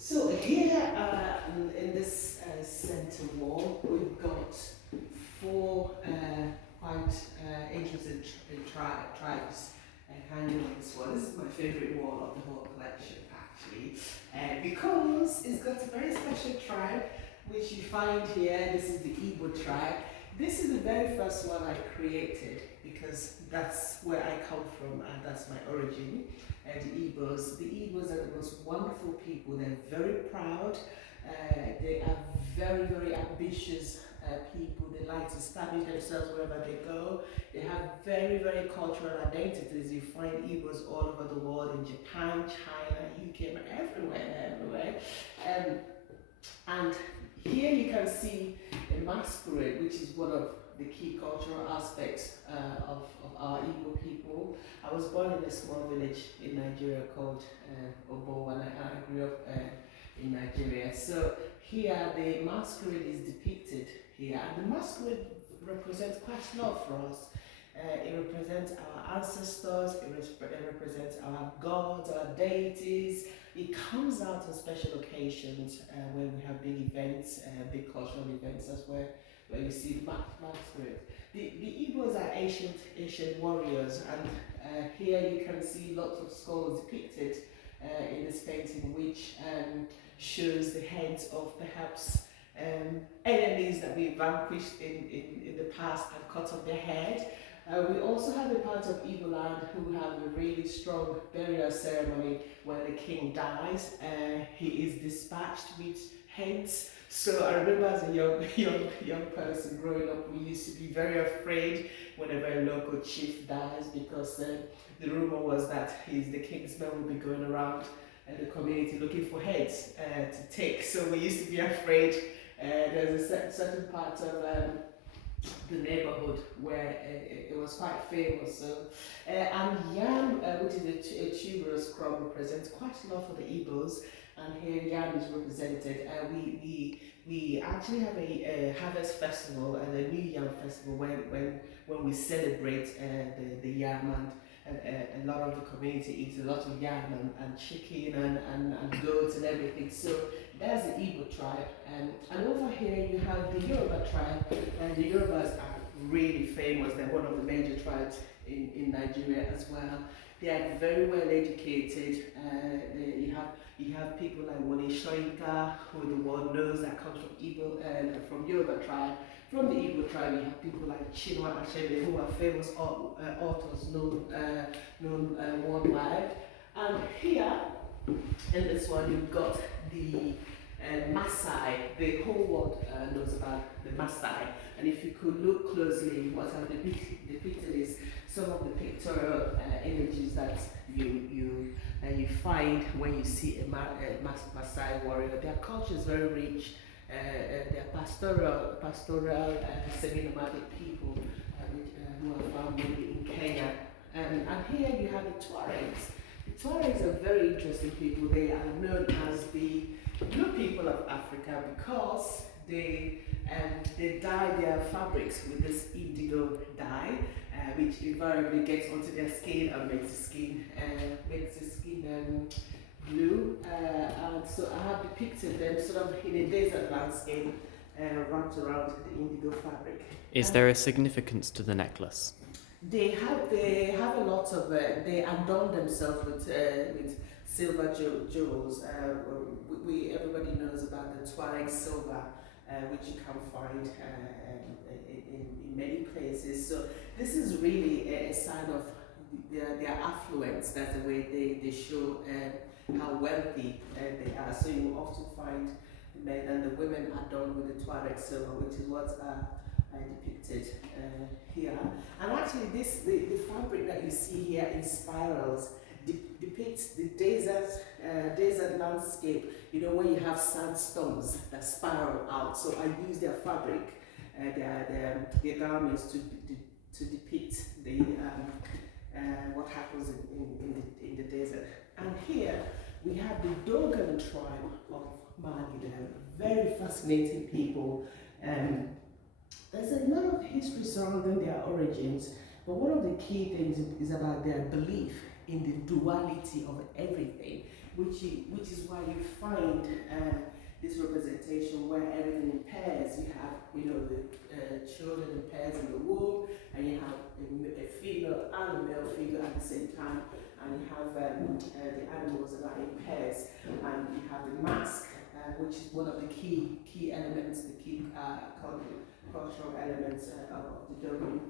So here in this center wall, we've got four quite interesting tribes hanging on this wall. This is my favorite wall of the whole collection, actually, because it's got a very special tribe which you find here. This is the Igbo tribe. This is the very first one I created because that's where I come from and that's my origin. The Igbos. The Igbos are the most wonderful people. They're very proud. They are very, very ambitious people. They like to establish themselves wherever they go. They have very, very cultural identities. You find Igbos all over the world, in Japan, China, UK, everywhere. And here you can see a masquerade, which is one of the key cultural aspects of our Igbo people. I was born in a small village in Nigeria called Obo, and I grew up in Nigeria. So here the masquerade is depicted here, and the masquerade represents quite a lot for us. It represents our ancestors, it represents our gods, our deities. It comes out on special occasions when we have big events, big cultural events. That's where you see the masquerade. The Igbos are ancient warriors, and here you can see lots of skulls depicted in this painting, which shows the heads of perhaps enemies that we vanquished in the past and cut off their head. We also have a part of Igbo land who have a really strong burial ceremony when the king dies. He is dispatched with heads. So I remember as a young person growing up, we used to be very afraid whenever a local chief dies because the rumor was that the king's men will be going around the community looking for heads to take. So we used to be afraid. There's a certain part of the neighborhood where it was quite famous. So, and yam, which is a tuberous crop, represents quite a lot for the Igbos. And here yam is represented. We actually have a harvest festival and a new yam festival when we celebrate the yam, and a lot of the community eats a lot of yam and chicken and goats and everything. So that's the Igbo tribe. And over here you have the Yoruba tribe, and the Yorubas are really famous. They're one of the major tribes in Nigeria as well. They are very well educated. You have people like Wole Soyinka, who the world knows, that comes from from Yoruba tribe. From the Igbo tribe, you have people like Chinwe, who are famous authors known worldwide. And here, in this one, you've got the Maasai. The whole world knows about the Maasai. And if you could look closely, what I've depicted is some of the pictorial images that you find when you see a Maasai warrior. Their culture is very rich. They're pastoral, semi-nomadic people who are found mainly in Kenya. And here you have the Tuaregs. The Tuaregs are very interesting people. They are known as the blue people of Africa because they dye their fabrics with this indigo dye, which invariably gets onto their skin and makes the skin blue. And so I have depicted them sort of in a desert landscape wrapped around the indigo fabric. Is there a significance to the necklace? They have a lot of they adorn themselves with silver jewels. Everybody knows about the Tuareg silver, which you can find in many places. So this is really a sign of their affluence. That's the way they show how wealthy they are. So you will often find the men and the women adorned with the Tuareg silver, which is what I depicted here. And actually the fabric that you see here in spirals depicts the desert landscape, you know, when you have sandstorms that spiral out. So I use their fabric, their garments to depict what happens in the desert. And here we have the Dogon tribe of Mali. They're very fascinating people. There's a lot of history surrounding their origins, but one of the key things is about their belief in the duality of everything. which is why you find this representation where everything in pairs. You have, the children in pairs in the womb, and you have a female and a male figure at the same time, and you have the animals that are in pairs, and you have the mask, which is one of the key elements, the key cultural elements of the Dogon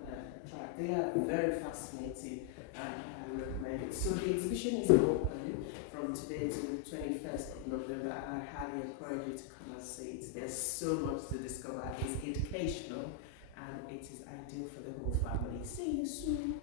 tribe. They are very fascinating, and I recommend it. So the exhibition is open from today to the 21st of November. I highly encourage you to come and see it. There's so much to discover. It's educational, and it is ideal for the whole family. See you soon.